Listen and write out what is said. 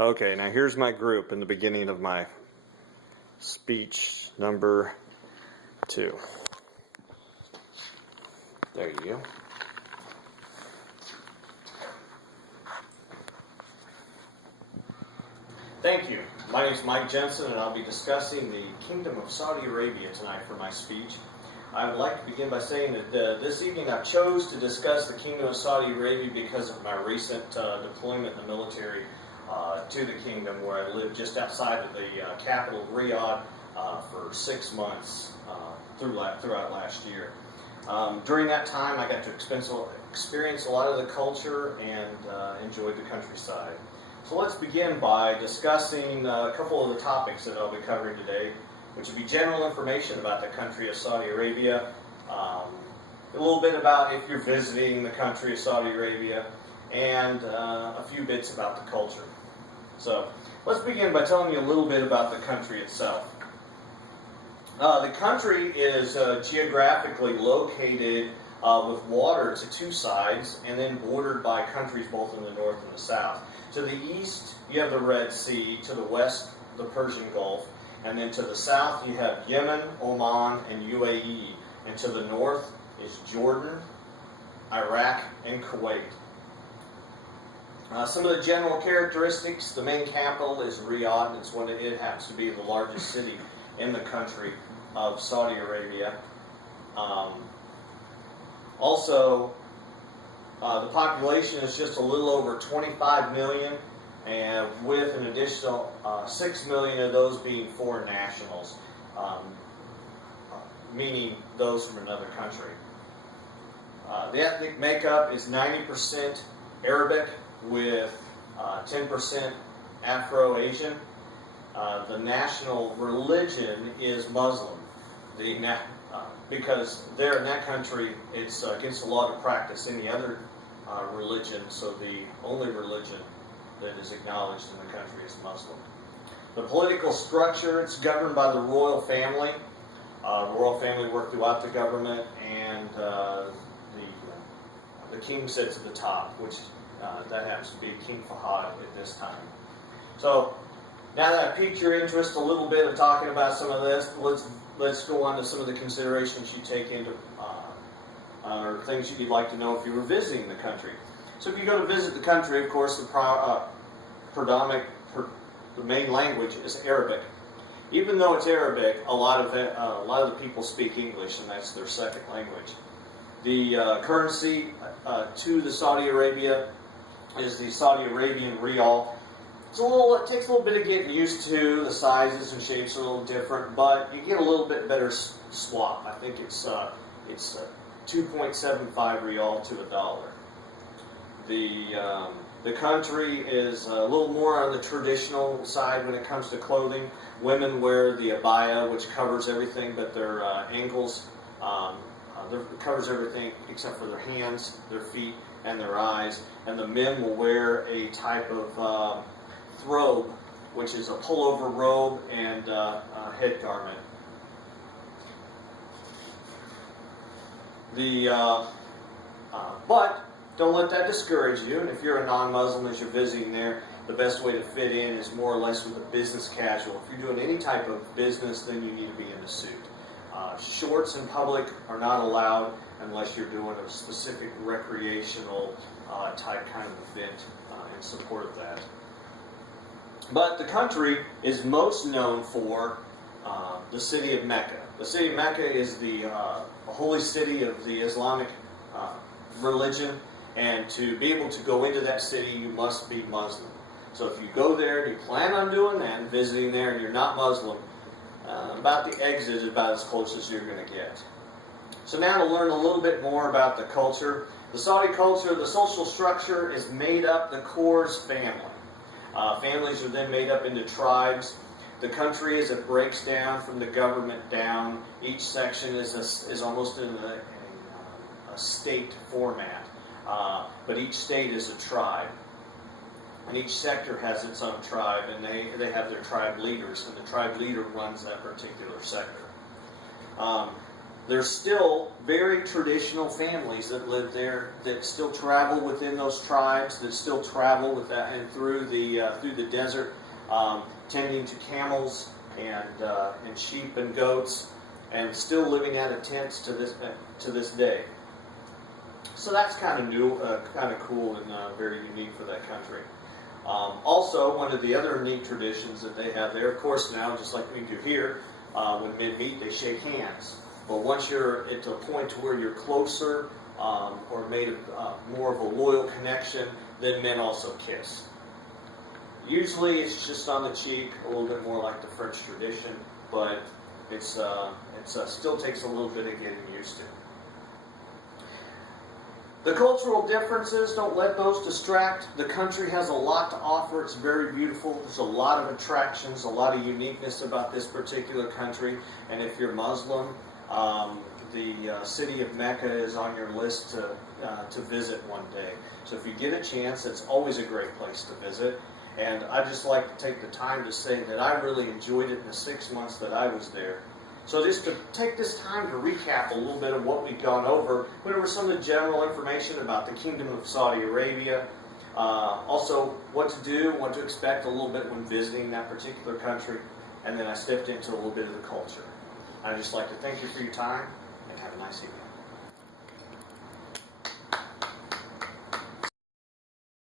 Okay, now here's my group in the beginning of my speech number 2. There you go. Thank you. My name is Mike Jensen, and I'll be discussing the Kingdom of Saudi Arabia tonight for my speech. I would like to begin by saying that this evening I chose to discuss the Kingdom of Saudi Arabia because of my recent deployment in the military to the kingdom, where I lived just outside of the capital of Riyadh for 6 months throughout last year. During that time, I got to experience a lot of the culture and enjoyed the countryside. So let's begin by discussing a couple of the topics that I'll be covering today, which will be general information about the country of Saudi Arabia, a little bit about if you're visiting the country of Saudi Arabia, and a few bits about the culture. So let's begin by telling you a little bit about the country itself. The country is geographically located with water to two sides, and then bordered by countries both in the north and the south. To the east, you have the Red Sea. To the west, the Persian Gulf. And then to the south, you have Yemen, Oman, and UAE. And to the north is Jordan, Iraq, and Kuwait. Some of the general characteristics: the main capital is Riyadh. It happens to be the largest city in the country of Saudi Arabia. The population is just a little over 25 million, and with an additional 6 million of those being foreign nationals, meaning those from another country. The ethnic makeup is 90% Arabic with 10% Afro-Asian. The national religion is Muslim. Because there in that country, it's against the law to practice any other religion, so the only religion that is acknowledged in the country is Muslim. The political structure, it's governed by the royal family. The royal family work throughout the government, and the king sits at the top, which that happens to be King Fahad at this time. So now that I've piqued your interest a little bit of talking about some of this, let's go on to some of the considerations you take into, or things you'd like to know if you were visiting the country. So if you go to visit the country, of course, the main language is Arabic. Even though it's Arabic, a lot of the people speak English, and that's their second language. The currency to the Saudi Arabia is the Saudi Arabian Riyal. It takes a little bit of getting used to. The sizes and shapes are a little different, but you get a little bit better swap. I think it's 2.75 Riyal to a dollar. The country is a little more on the traditional side when it comes to clothing. Women wear the abaya, which covers everything but their ankles. Covers everything except for their hands, their feet, and their eyes. And the men will wear a type of robe, which is a pullover robe and a head garment. But don't let that discourage you. And if you're a non-Muslim as you're visiting there, the best way to fit in is more or less with a business casual. If you're doing any type of business, then you need to be in a suit. Shorts in public are not allowed unless you're doing a specific recreational type kind of event in support of that. But the country is most known for the city of Mecca. The city of Mecca is the holy city of the Islamic religion, and to be able to go into that city, you must be Muslim. So if you go there and you plan on doing that and visiting there and you're not Muslim, about the exit is about as close as you're going to get. So now to learn a little bit more about the culture. The Saudi culture, the social structure is made up, the core is family. Families are then made up into tribes. The country, as it breaks down from the government down, each section is almost in a state format. But each state is a tribe. And each sector has its own tribe, and they have their tribe leaders, and the tribe leader runs that particular sector. There's still very traditional families that live there, that still travel within those tribes, that still travel with that and through the desert, tending to camels and sheep and goats, and still living out of tents to this day. So that's kind of new, kind of cool, and very unique for that country. Also, one of the other neat traditions that they have there, of course, now just like we do here, when men meet, they shake hands. But once you're at a point to where you're closer or made more of a loyal connection, then men also kiss. Usually it's just on the cheek, a little bit more like the French tradition, but it still takes a little bit of getting used to. The cultural differences, don't let those distract. The country has a lot to offer. It's very beautiful. There's a lot of attractions, a lot of uniqueness about this particular country. And if you're Muslim, the city of Mecca is on your list to visit one day. So if you get a chance, it's always a great place to visit. And I'd just like to take the time to say that I really enjoyed it in the 6 months that I was there. So just to take this time to recap a little bit of what we've gone over, went over some of the general information about the Kingdom of Saudi Arabia, also what to do, what to expect a little bit when visiting that particular country, and then I stepped into a little bit of the culture. I'd just like to thank you for your time, and have a nice evening.